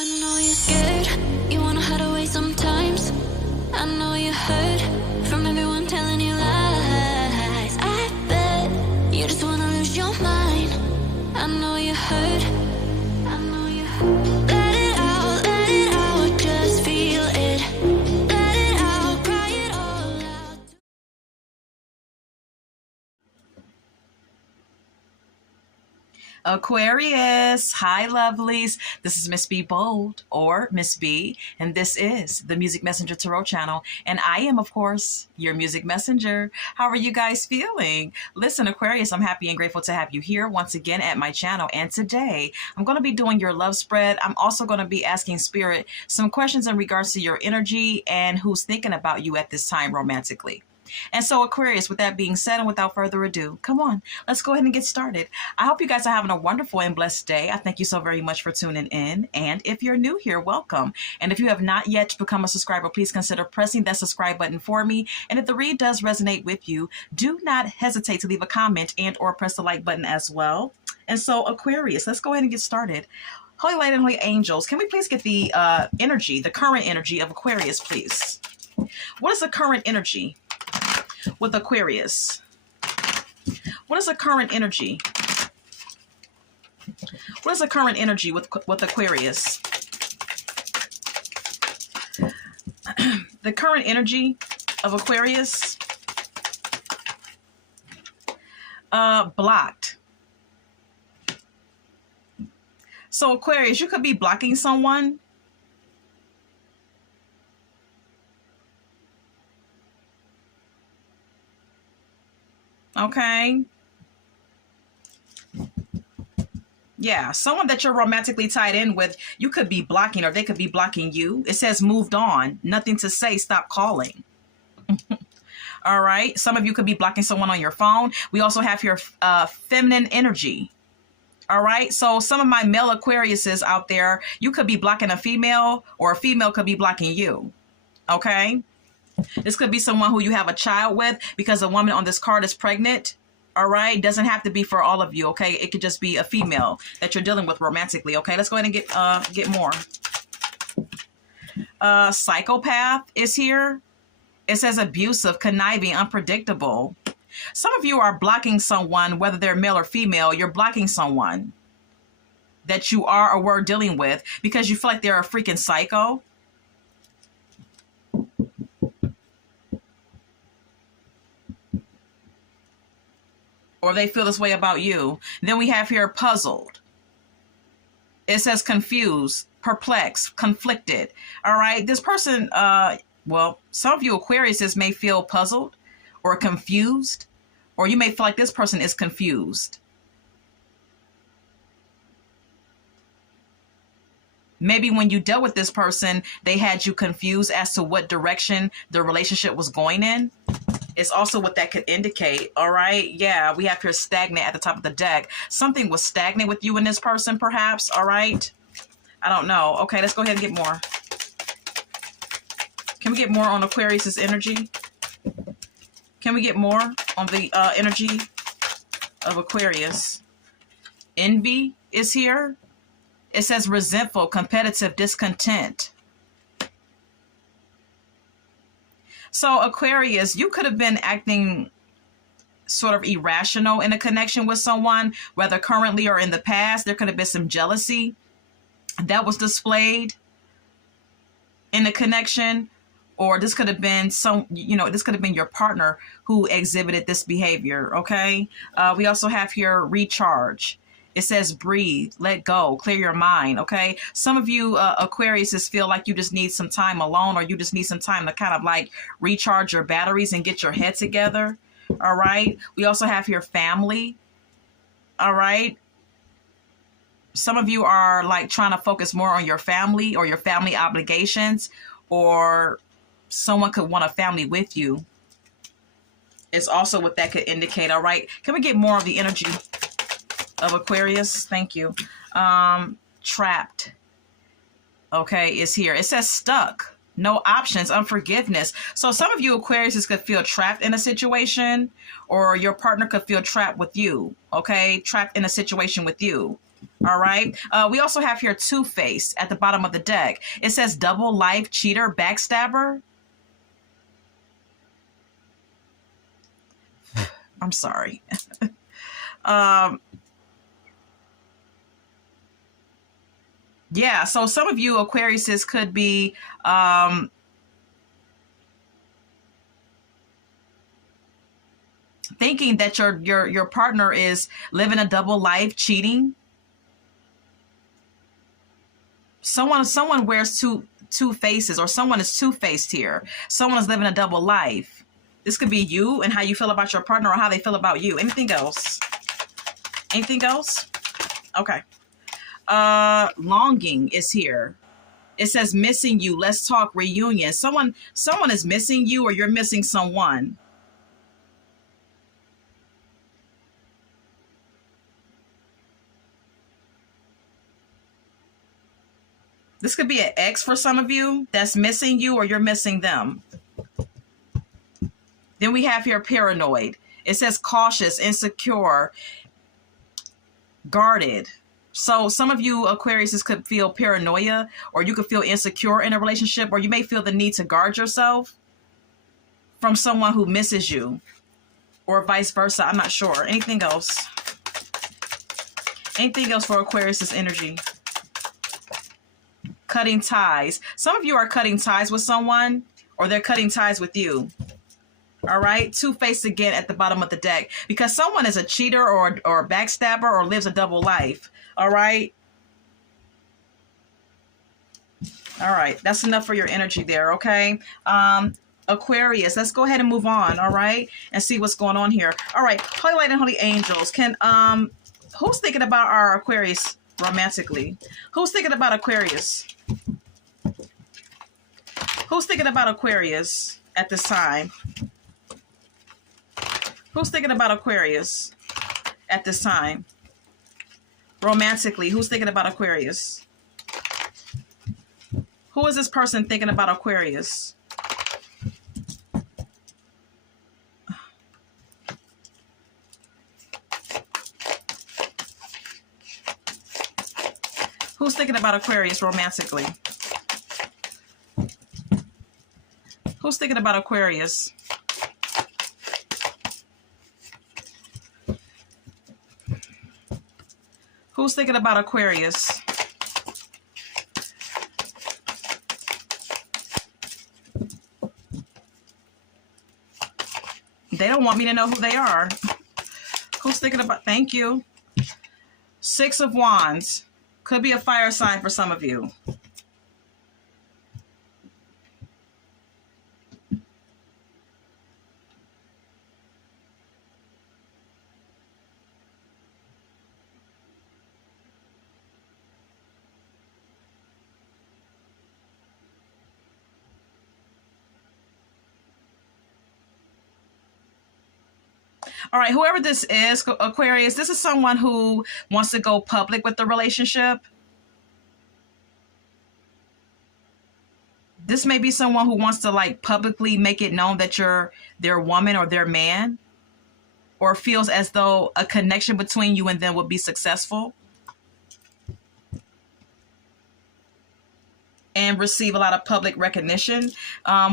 I know you're scared, you wanna hide away sometimes. I know you hurt from everyone telling you lies. I bet you just wanna lose your mind. I know you hurt, I know you hurt. Let it out, just feel it. Let it out, cry it all out. Aquarius, hi lovelies. This is Miss B Bold, or Miss B, and this is the Music Messenger Tarot channel. And I am, of course, your music messenger. How are you guys feeling? Listen, Aquarius, I'm happy and grateful to have you here once again at my channel. And today, I'm going to be doing your love spread. I'm also going to be asking Spirit some questions in regards to your energy and who's thinking about you at this time romantically. And so, Aquarius, with that being said, and without further ado, come on, let's go ahead and get started. I hope you guys are having a wonderful and blessed day. I thank you so very much for tuning in. And if you're new here, welcome. And if you have not yet become a subscriber, please consider pressing that subscribe button for me. And if the read does resonate with you, do not hesitate to leave a comment and or press the like button as well. And so, Aquarius, let's go ahead and get started. Holy Light and Holy Angels, can we please get the energy, the current energy of Aquarius, please? What is the current energy with Aquarius? What is the current energy? What is the current energy with Aquarius? The current energy of Aquarius, blocked. So Aquarius, you could be blocking someone. Okay. Yeah, someone that you're romantically tied in with, you could be blocking, or they could be blocking you. It says moved on, nothing to say, stop calling. All right. Some of you could be blocking someone on your phone. We also have here feminine energy. All right. So some of my male Aquariuses out there, you could be blocking a female, or a female could be blocking you. Okay. This could be someone who you have a child with, because a woman on this card is pregnant. All right. Doesn't have to be for all of you. Okay. It could just be a female that you're dealing with romantically. Okay. Let's go ahead and get more. Psychopath is here. It says abusive, conniving, unpredictable. Some of you are blocking someone, whether they're male or female. You're blocking someone that you are or were dealing with because you feel like they're a freaking psycho. Or they feel this way about you. Then we have here puzzled. It says confused, perplexed, conflicted. All right. This person, well, some of you Aquariuses may feel puzzled or confused, or you may feel like this person is confused. Maybe when you dealt with this person, they had you confused as to what direction the relationship was going in. It's also what that could indicate. All right. Yeah, we have here stagnant at the top of the deck. Something was stagnant with you and this person, perhaps. All right. I don't know. Okay, let's go ahead and get more. Can we get more on Aquarius's energy? Can we get more on the energy of Aquarius? Envy is here. It says resentful, competitive, discontent. So Aquarius, you could have been acting sort of irrational in a connection with someone, whether currently or in the past. There could have been some jealousy that was displayed in a connection, or this could have been this could have been your partner who exhibited this behavior. Okay. We also have here recharge. It says breathe, let go, clear your mind. Okay. Some of you Aquariuses feel like you just need some time alone, or you just need some time to kind of like recharge your batteries and get your head together. All right. We also have here family. All right. Some of you are like trying to focus more on your family or your family obligations, or someone could want a family with you. It's also what that could indicate. All right. Can we get more of the energy of Aquarius? Thank you. Trapped. Okay, is here. It says stuck. No options, unforgiveness. So some of you Aquariuses could feel trapped in a situation, or your partner could feel trapped with you. Okay, trapped in a situation with you. All right. We also have here Two-Face at the bottom of the deck. It says double life, cheater, backstabber. I'm sorry. um, yeah. So some of you Aquariuses could be thinking that your partner is living a double life, cheating. Someone wears two faces, or someone is two-faced here. Someone is living a double life. This could be you and how you feel about your partner, or how they feel about you. Anything else? Anything else? Okay. Longing is here. It says missing you. Let's talk reunion. Someone is missing you, or you're missing someone. This could be an ex for some of you that's missing you, or you're missing them. Then we have here paranoid. It says cautious, insecure, guarded. So some of you Aquariuses could feel paranoia, or you could feel insecure in a relationship, or you may feel the need to guard yourself from someone who misses you, or vice versa. I'm not sure. Anything else? Anything else for Aquarius's energy? Cutting ties. Some of you are cutting ties with someone, or they're cutting ties with you. All right. Two-Faced again at the bottom of the deck, because someone is a cheater or a backstabber, or lives a double life. All right. All right. That's enough for your energy there. Okay. Aquarius, let's go ahead and move on. All right. And see what's going on here. All right. Holy Light and Holy Angels. Who's thinking about our Aquarius romantically? Who's thinking about Aquarius? Who's thinking about Aquarius at this time? Who's thinking about Aquarius at this time? Romantically, who's thinking about Aquarius? Who is this person thinking about Aquarius? Who's thinking about Aquarius romantically? Who's thinking about Aquarius? Who's thinking about Aquarius? They don't want me to know who they are. Who's thinking about, thank you. Six of Wands. Could be a fire sign for some of you. All right, whoever this is, Aquarius, this is someone who wants to go public with the relationship. This may be someone who wants to like publicly make it known that you're their woman or their man, or feels as though a connection between you and them would be successful and receive a lot of public recognition.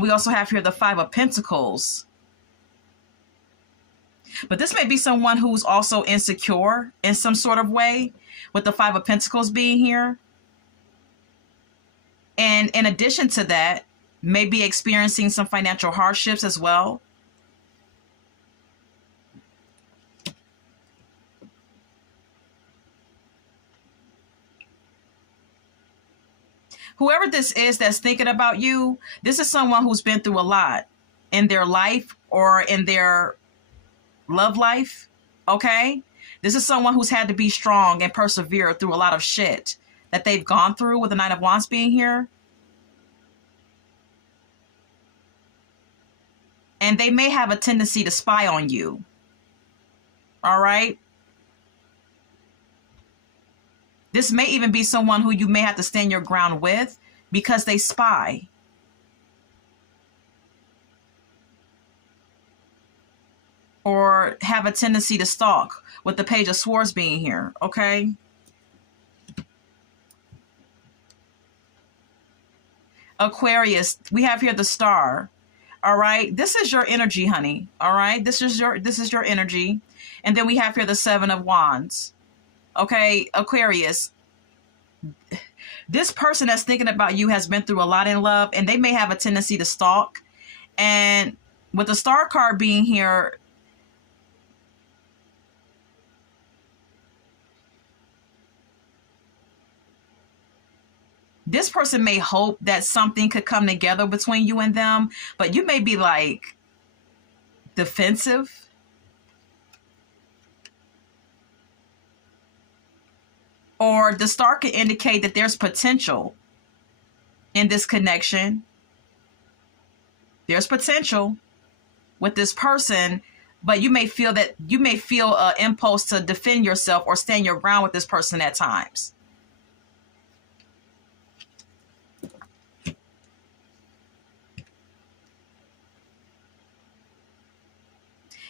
We also have here the Five of Pentacles. But this may be someone who's also insecure in some sort of way, with the Five of Pentacles being here. And in addition to that, may be experiencing some financial hardships as well. Whoever this is that's thinking about you, this is someone who's been through a lot in their life or in their love life. Okay? This is someone who's had to be strong and persevere through a lot of shit that they've gone through, with the Nine of Wands being here. And they may have a tendency to spy on you. All right? This may even be someone who you may have to stand your ground with because they spy. Or have a tendency to stalk, with the Page of Swords being here, okay? Aquarius, we have here the star. All right. This is your energy, honey. All right. This is your energy. And then we have here the 7 of Wands. Okay, Aquarius. This person that's thinking about you has been through a lot in love, and they may have a tendency to stalk. And with the star card being here, this person may hope that something could come together between you and them, but you may be like defensive. Or the star can indicate that there's potential in this connection. There's potential with this person, but you may feel an impulse to defend yourself or stand your ground with this person at times.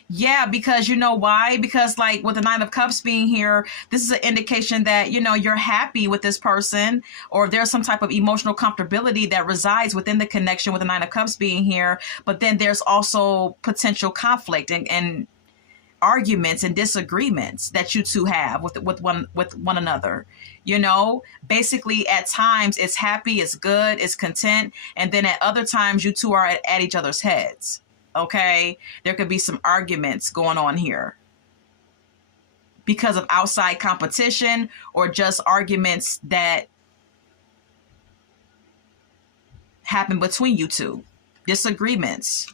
Yeah, because you know why? Because like with the 9 of Cups being here, this is an indication that, you're happy with this person, or there's some type of emotional comfortability that resides within the connection with the 9 of Cups being here. But then there's also potential conflict and arguments and disagreements that you two have with one another. Basically at times it's happy, it's good, it's content. And then at other times you two are at each other's heads. Okay, there could be some arguments going on here because of outside competition or just arguments that happen between you two, disagreements.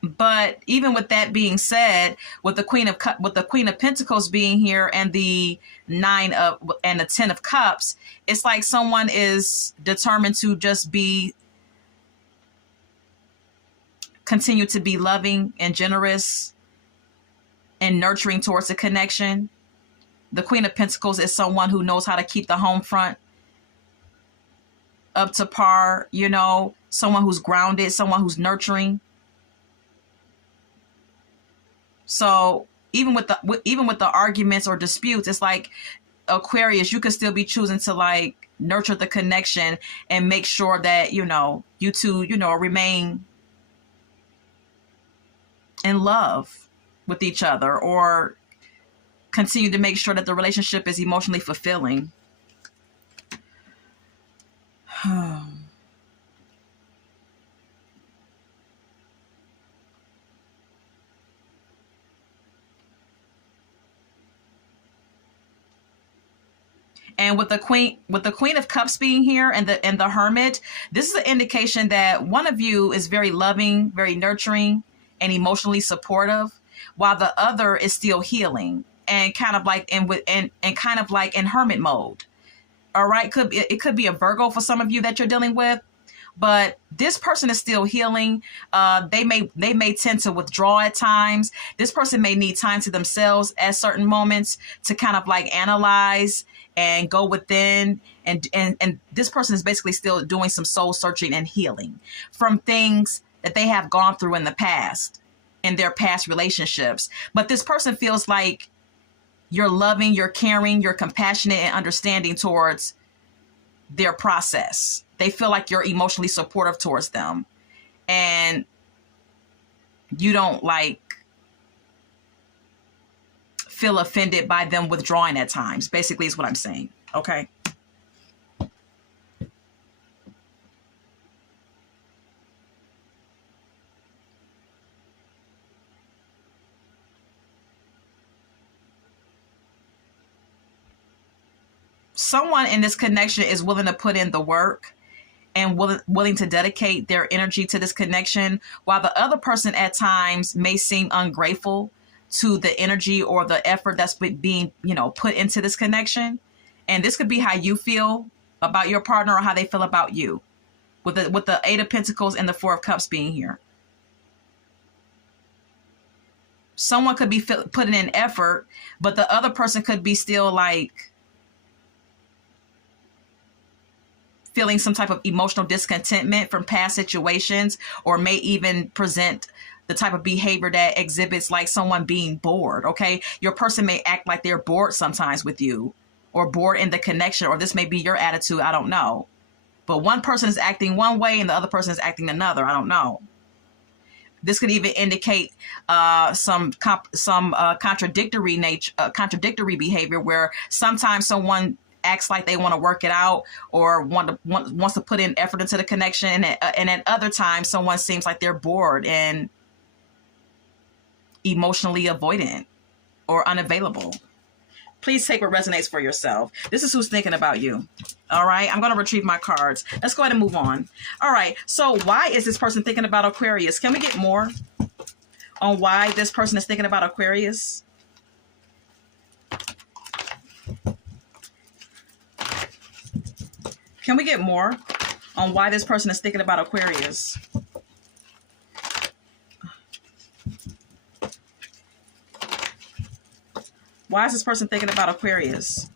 But even with that being said, with the Queen of Pentacles being here and the 10 of Cups, it's like someone is determined to just continue to be loving and generous and nurturing towards a connection. The Queen of Pentacles is someone who knows how to keep the home front up to par, someone who's grounded, someone who's nurturing. So even with the arguments or disputes, it's like Aquarius, you could still be choosing to like nurture the connection and make sure that, you two, remain in love with each other, or continue to make sure that the relationship is emotionally fulfilling. And with the Queen of Cups being here and the Hermit, this is an indication that one of you is very loving, very nurturing, and emotionally supportive, while the other is still healing and kind of like in hermit mode. All right, it could be a Virgo for some of you that you're dealing with, but this person is still healing. They may tend to withdraw at times. This person may need time to themselves at certain moments to kind of like analyze and go within. And this person is basically still doing some soul searching and healing from things that they have gone through in the past, in their past relationships. But this person feels like you're loving, you're caring, you're compassionate and understanding towards their process. They feel like you're emotionally supportive towards them, and you don't like feel offended by them withdrawing at times, basically is what I'm saying. Okay. Someone in this connection is willing to put in the work and willing to dedicate their energy to this connection, while the other person at times may seem ungrateful to the energy or the effort that's being, put into this connection. And this could be how you feel about your partner or how they feel about you, with the 8 of Pentacles and the 4 of Cups being here. Someone could be putting in effort, but the other person could be still like feeling some type of emotional discontentment from past situations, or may even present the type of behavior that exhibits like someone being bored, okay? Your person may act like they're bored sometimes with you, or bored in the connection, or this may be your attitude, I don't know. But one person is acting one way and the other person is acting another, I don't know. This could even indicate some contradictory behavior, where sometimes someone acts like they want to work it out or wants to put in effort into the connection, and at other times someone seems like they're bored and emotionally avoidant or unavailable. Please take what resonates for yourself. This is who's thinking about you. All right, I'm going to retrieve my cards. Let's go ahead and move on. All right, so why is this person thinking about Aquarius? Can we get more on why this person is thinking about Aquarius? Can we get more on why this person is thinking about Aquarius? Why is this person thinking about Aquarius?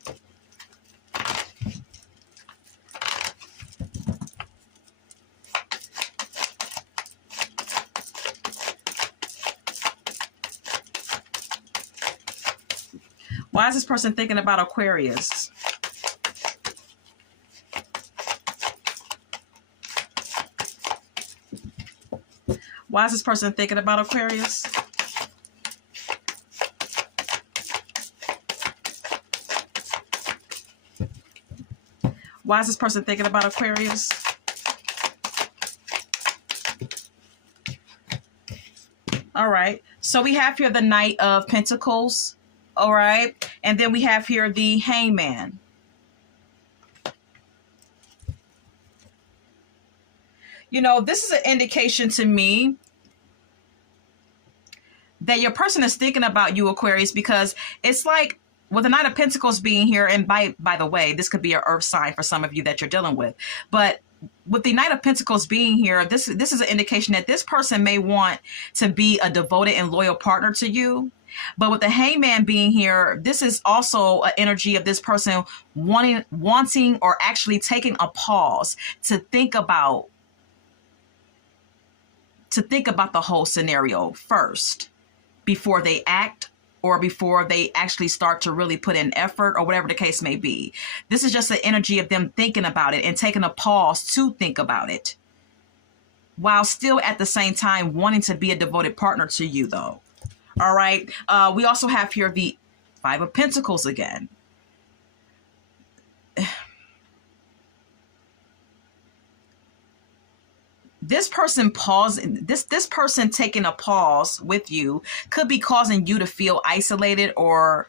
Why is this person thinking about Aquarius? Why is this person thinking about Aquarius? Why is this person thinking about Aquarius? All right. So we have here the Knight of Pentacles. All right. And then we have here the Hangman. You know, this is an indication to me that your person is thinking about you, Aquarius, because it's like, with the Knight of Pentacles being here, and by the way, this could be an earth sign for some of you that you're dealing with, but with the Knight of Pentacles being here, this is an indication that this person may want to be a devoted and loyal partner to you. But with the Hangman being here, this is also an energy of this person wanting or actually taking a pause to think about the whole scenario first before they act, or before they actually start to really put in effort, or whatever the case may be. This is just the energy of them thinking about it and taking a pause to think about it, while still at the same time wanting to be a devoted partner to you, though. All right. We also have here the Five of Pentacles again. This person this person taking a pause with you could be causing you to feel isolated or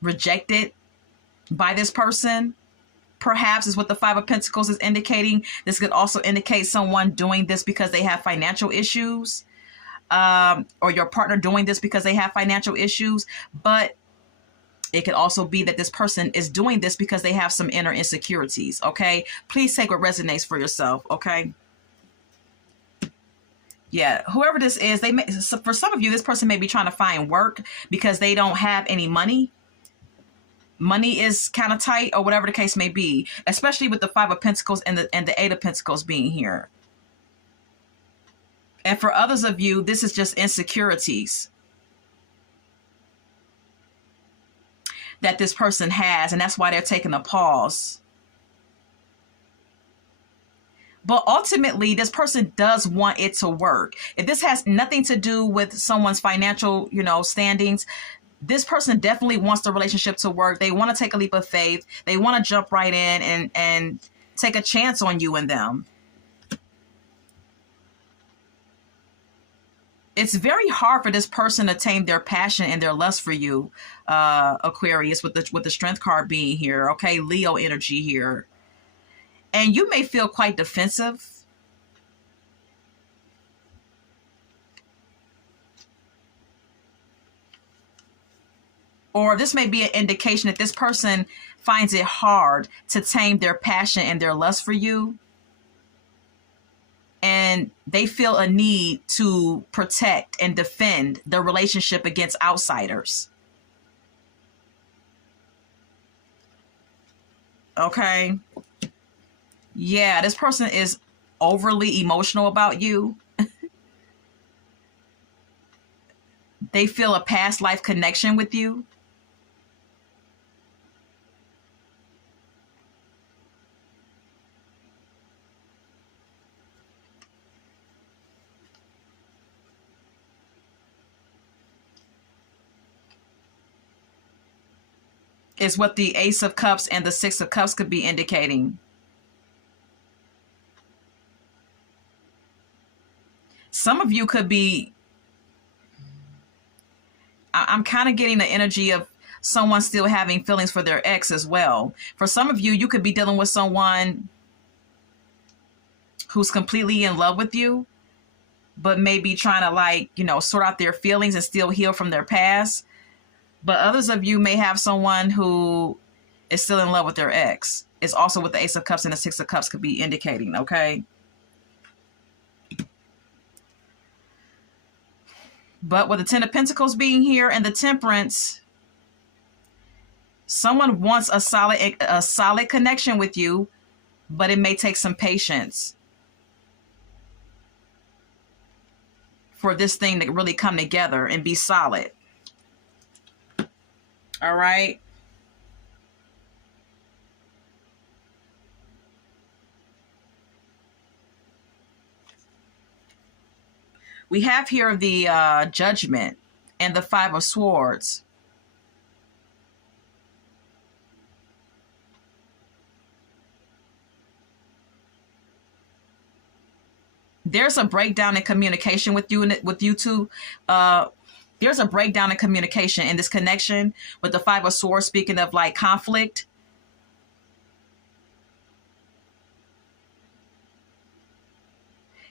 rejected by this person. Perhaps is what the Five of Pentacles is indicating. This could also indicate someone doing this because they have financial issues, or your partner doing this because they have financial issues. But it could also be that this person is doing this because they have some inner insecurities, okay? Please take what resonates for yourself, okay? Yeah, whoever this is, for some of you, this person may be trying to find work because they don't have any money. Money is kind of tight, or whatever the case may be, especially with the Five of Pentacles and the Eight of Pentacles being here. And for others of you, this is just insecurities that this person has, and that's why they're taking a pause. But ultimately, this person does want it to work. If this has nothing to do with someone's financial, standings, this person definitely wants the relationship to work. They want to take a leap of faith. They want to jump right in and take a chance on you and them. It's very hard for this person to tame their passion and their lust for you, Aquarius, with the Strength card being here. Okay, Leo energy here. And you may feel quite defensive. Or this may be an indication that this person finds it hard to tame their passion and their lust for you. And they feel a need to protect and defend the relationship against outsiders. Okay. Yeah, this person is overly emotional about you. They feel a past life connection with you. Is what the Ace of Cups and the Six of Cups could be indicating. Some of you could be, I'm kind of getting the energy of someone still having feelings for their ex as well. For some of you, you could be dealing with someone who's completely in love with you, but maybe trying to, like, you know, sort out their feelings and still heal from their past. But others of you may have someone who is still in love with their ex. It's also what the Ace of Cups and the Six of Cups could be indicating, okay? But with the Ten of Pentacles being here and the Temperance, someone wants a solid connection with you, but it may take some patience for this thing to really come together and be solid. All right. We have here the Judgment and the Five of Swords. There's a breakdown in communication with you two. There's a breakdown in communication in this connection with the Five of Swords, speaking of like conflict.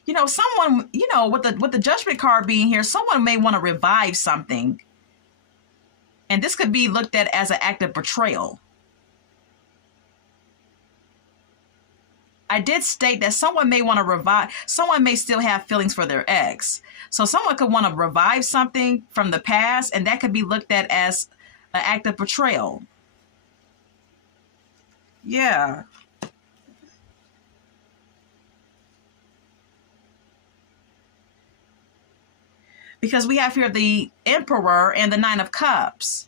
You know, someone, you know, with the Judgment card being here, someone may want to revive something. And this could be looked at as an act of betrayal. I did state that someone may want to revive, someone may still have feelings for their ex. So someone could want to revive something from the past, and that could be looked at as an act of betrayal. Yeah. Because we have here the Emperor and the Nine of Cups.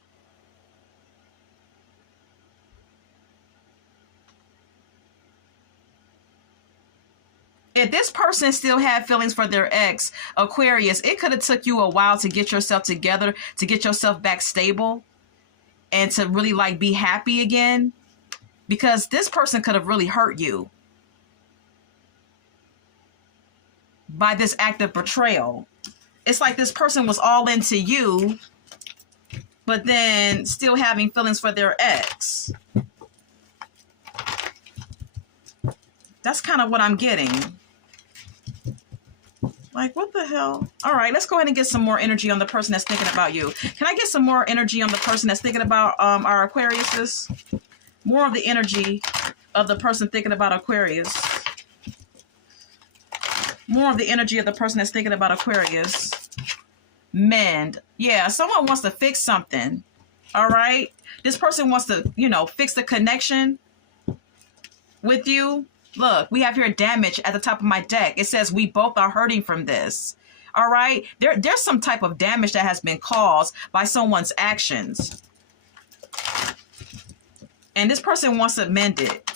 If this person still had feelings for their ex, Aquarius, it could have took you a while to get yourself together, to get yourself back stable, and to really like be happy again, because this person could have really hurt you by this act of betrayal. It's like this person was all into you, but then still having feelings for their ex. That's kind of what I'm getting. Like, what the hell? All right, let's go ahead and get some more energy on the person that's thinking about you. Can I get some more energy on the person that's thinking about our Aquariuses? More of the energy of the person thinking about Aquarius. More of the energy of the person that's thinking about Aquarius. Mend. Yeah, someone wants to fix something. All right? This person wants to, you know, fix the connection with you. Look, we have here damage at the top of my deck. It says we both are hurting from this. All right? There's some type of damage that has been caused by someone's actions. And this person wants to mend it.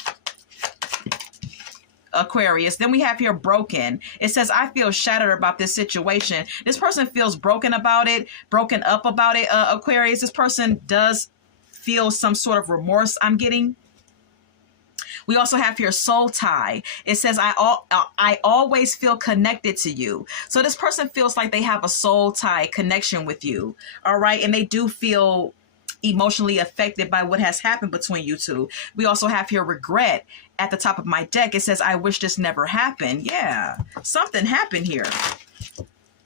Aquarius. Then we have here broken. It says, I feel shattered about this situation. This person feels broken about it, broken up about it, Aquarius. This person does feel some sort of remorse, I'm getting. We also have here soul tie. It says, I always feel connected to you. So this person feels like they have a soul tie connection with you. All right. And they do feel emotionally affected by what has happened between you two. We also have here regret at the top of my deck. It says, I wish this never happened. Yeah, something happened here.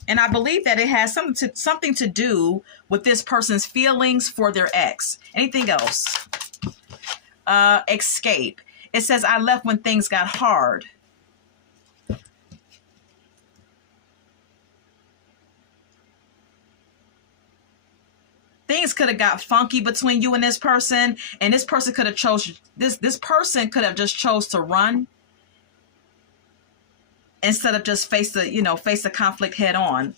And I believe that it has something to do with this person's feelings for their ex. Anything else? Escape. It says, I left when things got hard. Things could have got funky between you and this person, and this person could have this person could have just chose to run instead of just face the conflict head on.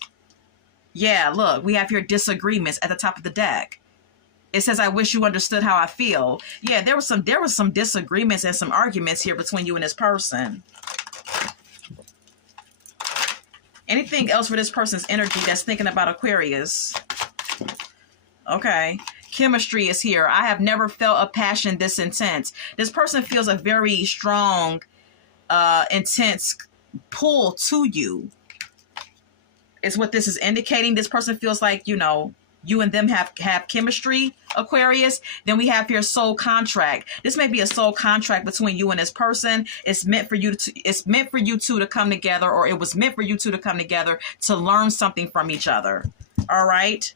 Yeah, look, we have here disagreements at the top of the deck. It says, I wish you understood how I feel. Yeah, there was some disagreements and some arguments here between you and this person. Anything else for this person's energy that's thinking about Aquarius? Okay. Chemistry is here. I have never felt a passion this intense. This person feels a very strong, intense pull to you. Is what this is indicating. This person feels like, you know, you and them have chemistry, Aquarius. Then we have here soul contract. This may be a soul contract between you and this person. It's meant for you two to come together, or it was meant for you two to come together to learn something from each other. All right.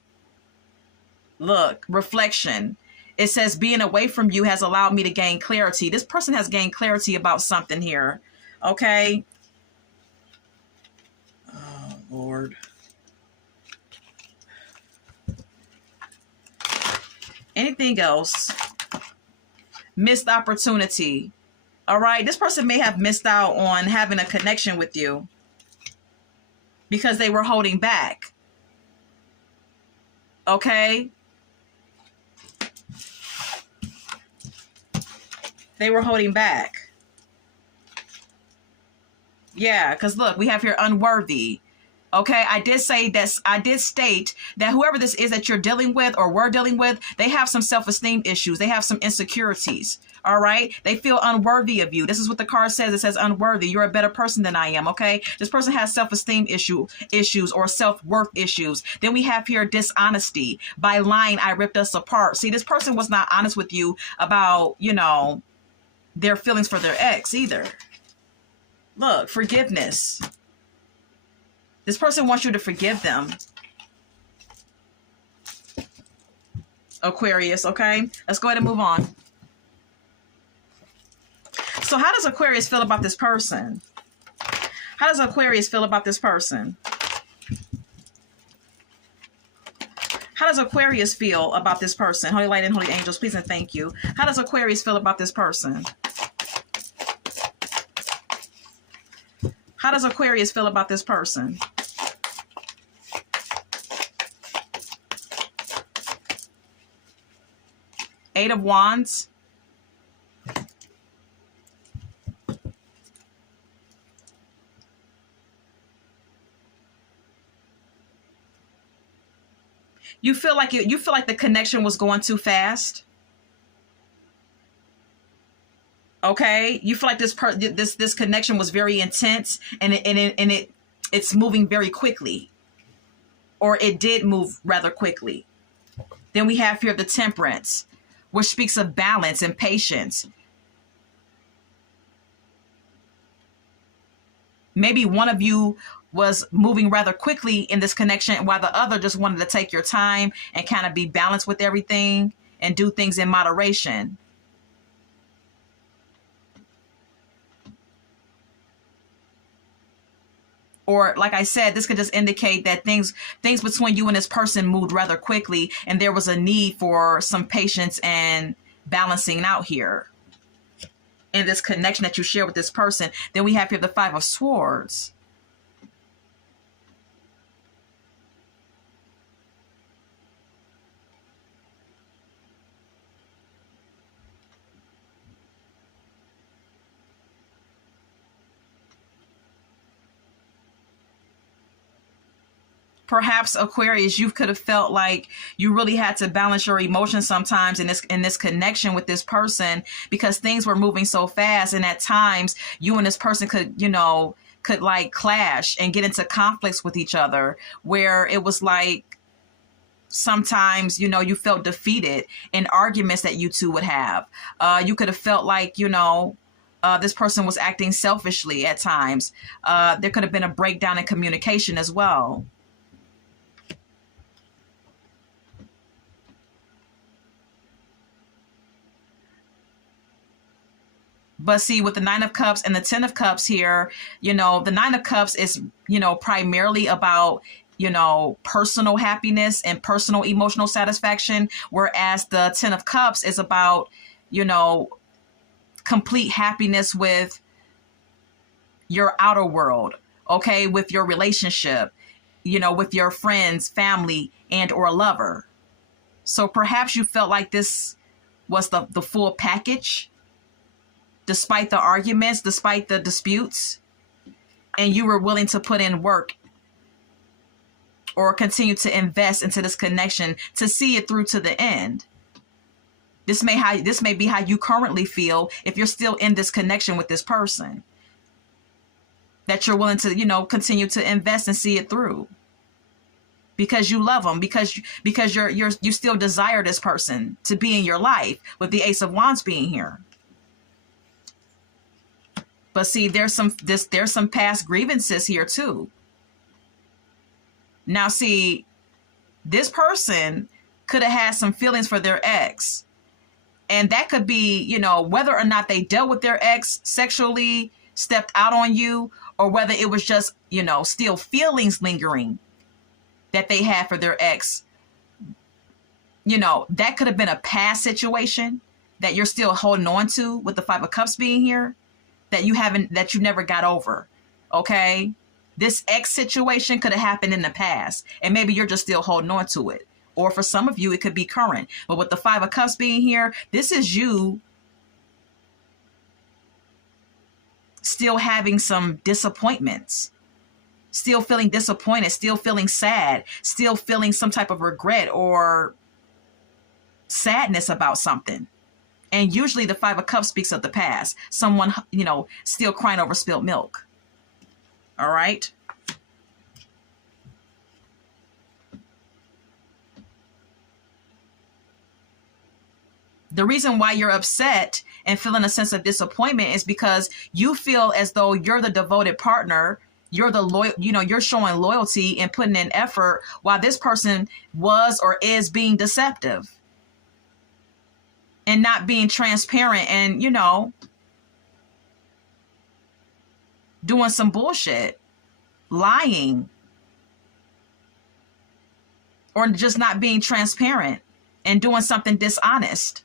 Look, reflection. It says being away from you has allowed me to gain clarity. This person has gained clarity about something here. Okay. Oh, Lord. Anything else? Missed opportunity. All right. This person may have missed out on having a connection with you because they were holding back. Okay. They were holding back. Yeah, because look, we have here unworthy. Okay, I did state that whoever this is that you're dealing with or were dealing with, they have some self-esteem issues. They have some insecurities. All right. They feel unworthy of you. This is what the card says. It says unworthy. You're a better person than I am. Okay. This person has self-esteem issues or self-worth issues. Then we have here dishonesty. By lying, I ripped us apart. See, this person was not honest with you about, you know, their feelings for their ex either. Look, forgiveness. This person wants you to forgive them. Aquarius, okay? Let's go ahead and move on. So how does Aquarius feel about this person? How does Aquarius feel about this person? How does Aquarius feel about this person? Holy light and holy angels, please and thank you. How does Aquarius feel about this person? How does Aquarius feel about this person? Eight of Wands. You feel like the connection was going too fast. Okay, you feel like this connection was very intense, and it's moving very quickly, or it did move rather quickly. Then we have here the Temperance, which speaks of balance and patience. Maybe one of you was moving rather quickly in this connection, while the other just wanted to take your time and kind of be balanced with everything and do things in moderation. Or like I said, this could just indicate that things between you and this person moved rather quickly, and there was a need for some patience and balancing out here in this connection that you share with this person. Then we have here the Five of Swords. Perhaps Aquarius, you could have felt like you really had to balance your emotions sometimes in this connection with this person, because things were moving so fast, and at times you and this person could like clash and get into conflicts with each other, where it was like sometimes you felt defeated in arguments that you two would have. You could have felt like this person was acting selfishly at times. There could have been a breakdown in communication as well. But see, with the Nine of Cups and the Ten of Cups here, the Nine of Cups is, primarily about, personal happiness and personal emotional satisfaction. Whereas the Ten of Cups is about, complete happiness with your outer world, okay, with your relationship. with your friends, family, and or lover. So perhaps you felt like this was the full package, despite the arguments, despite the disputes, and you were willing to put in work or continue to invest into this connection to see it through to the end. This may be how you currently feel if you're still in this connection with this person, that you're willing to, continue to invest and see it through because you love them, because you still desire this person to be in your life, with the Ace of Wands being here. But see, there's some past grievances here too. Now, see, this person could have had some feelings for their ex. And that could be, whether or not they dealt with their ex sexually, stepped out on you, or whether it was just, still feelings lingering that they had for their ex. That could have been a past situation that you're still holding on to, with the Five of Cups being here, that you never got over. Okay. This ex situation could have happened in the past, and maybe you're just still holding on to it. Or for some of you, it could be current. But with the Five of Cups being here, this is you still having some disappointments, still feeling disappointed, still feeling sad, still feeling some type of regret or sadness about something. And usually the Five of Cups speaks of the past. Someone, still crying over spilled milk. All right. The reason why you're upset and feeling a sense of disappointment is because you feel as though you're the devoted partner. You're the loyal, you're showing loyalty and putting in effort, while this person was or is being deceptive and not being transparent and, doing some bullshit, lying, or just not being transparent and doing something dishonest.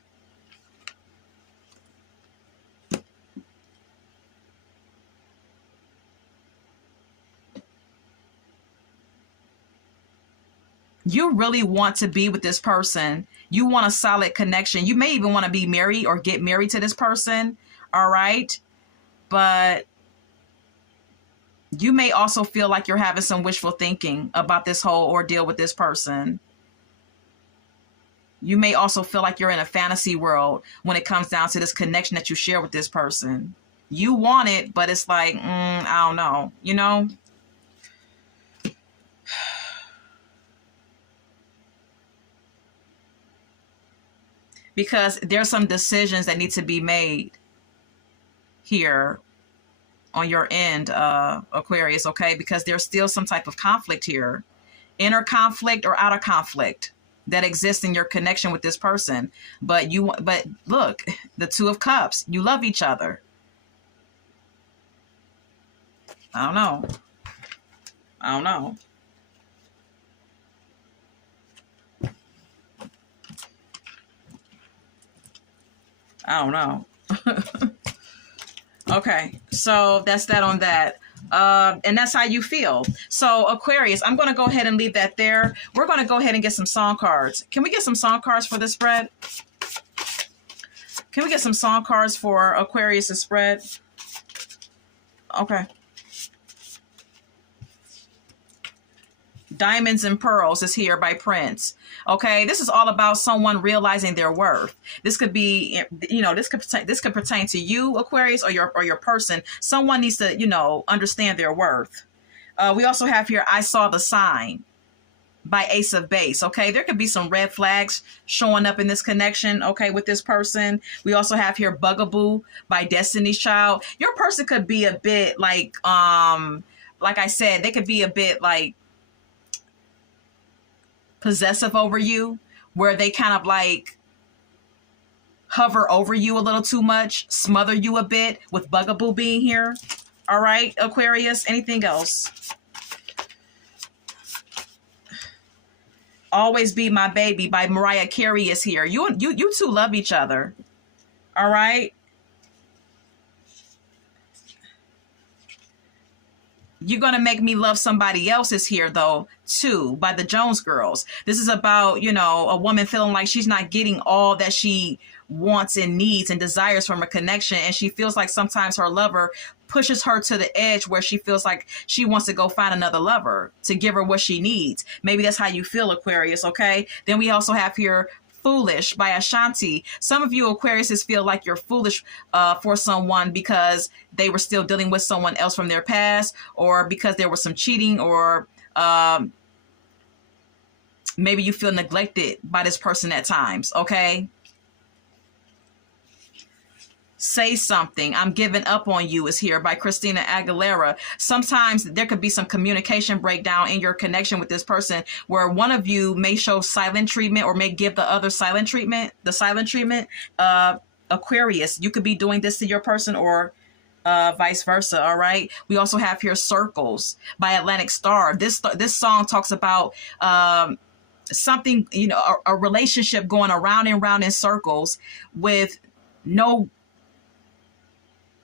You really want to be with this person. You want a solid connection. You may even want to be married or get married to this person. All right. But you may also feel like you're having some wishful thinking about this whole ordeal with this person. You may also feel like you're in a fantasy world when it comes down to this connection that you share with this person. You want it, but it's like, I don't know, Because there's some decisions that need to be made here on your end, Aquarius, okay? Because there's still some type of conflict here, inner conflict or outer conflict that exists in your connection with this person. But look, the Two of Cups, you love each other. I don't know. Okay, so that's that on that. And that's how you feel. So Aquarius, I'm going to go ahead and leave that there. We're going to go ahead and get some song cards. Can we get some song cards for this spread? Can we get some song cards for Aquarius' spread? Okay. Diamonds and Pearls is here by Prince. Okay, this is all about someone realizing their worth. This could be, this could pertain to you, Aquarius, or your person. Someone needs to, understand their worth. We also have here, I Saw the Sign by Ace of Base. Okay, there could be some red flags showing up in this connection, okay, with this person. We also have here Bugaboo by Destiny's Child. Your person could be a bit like I said, they could be a bit like possessive over you, where they kind of like hover over you a little too much, smother you a bit, with Bugaboo being here. All right, Aquarius, anything else? Always Be My Baby by Mariah Carey is here. You two love each other. All right. You're Gonna Make Me Love Somebody Else is here, though, too, by the Jones Girls. This is about, a woman feeling like she's not getting all that she wants and needs and desires from a connection. And she feels like sometimes her lover pushes her to the edge where she feels like she wants to go find another lover to give her what she needs. Maybe that's how you feel, Aquarius, okay? Then we also have here Foolish by Ashanti. Some of you Aquariuses feel like you're foolish for someone because they were still dealing with someone else from their past, or because there was some cheating, or maybe you feel neglected by this person at times, okay? Say Something, I'm Giving Up on You is here by Christina Aguilera. Sometimes there could be some communication breakdown in your connection with this person where one of you may show silent treatment or may give the other silent treatment, Aquarius, you could be doing this to your person, or vice versa. All right. We also have here Circles by Atlantic Star. This song talks about something, a relationship going around and round in circles with no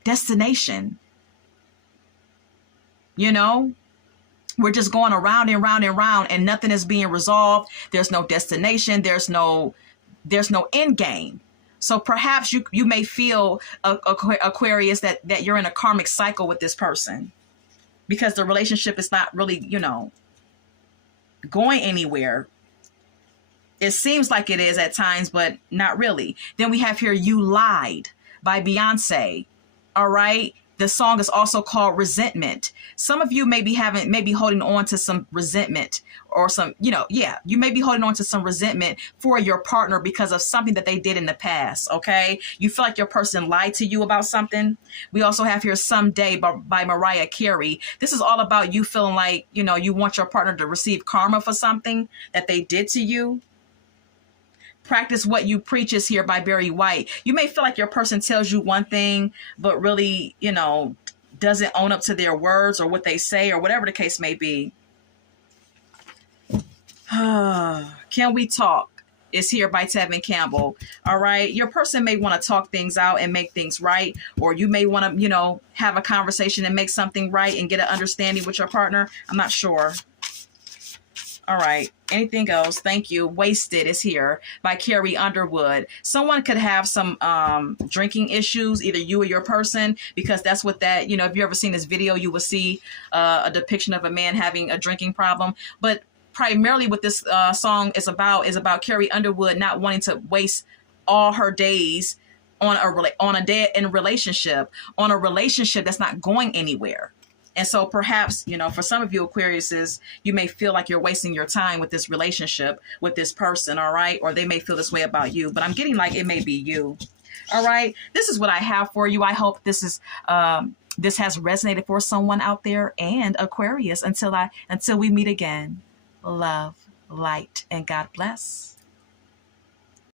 destination. We're just going around and round and round, and nothing is being resolved. There's no destination. There's no end game. So perhaps you may feel, Aquarius, that you're in a karmic cycle with this person because the relationship is not really, going anywhere. It seems like it is at times, but not really. Then we have here You Lied by Beyonce. All right. The song is also called Resentment. Some of you may be holding on to some resentment, or you may be holding on to some resentment for your partner because of something that they did in the past. Okay. You feel like your person lied to you about something. We also have here Someday by Mariah Carey. This is all about you feeling like, you want your partner to receive karma for something that they did to you. Practice What You Preach is here by Barry White. You may feel like your person tells you one thing, but really, doesn't own up to their words or what they say, or whatever the case may be. Can We Talk is here by Tevin Campbell. All right. Your person may want to talk things out and make things right, or you may want to, have a conversation and make something right and get an understanding with your partner. I'm not sure. All right. Anything else? Thank you. Wasted is here by Carrie Underwood. Someone could have some drinking issues, either you or your person, because that's what that, if you ever seen this video, you will see a depiction of a man having a drinking problem. But primarily what this song is about Carrie Underwood not wanting to waste all her days on a dead-end relationship, on a relationship that's not going anywhere. And so perhaps, for some of you Aquariuses, you may feel like you're wasting your time with this relationship with this person, all right? Or they may feel this way about you, but I'm getting like it may be you. All right. This is what I have for you. I hope this has resonated for someone out there. And Aquarius, until we meet again, love, light, and God bless.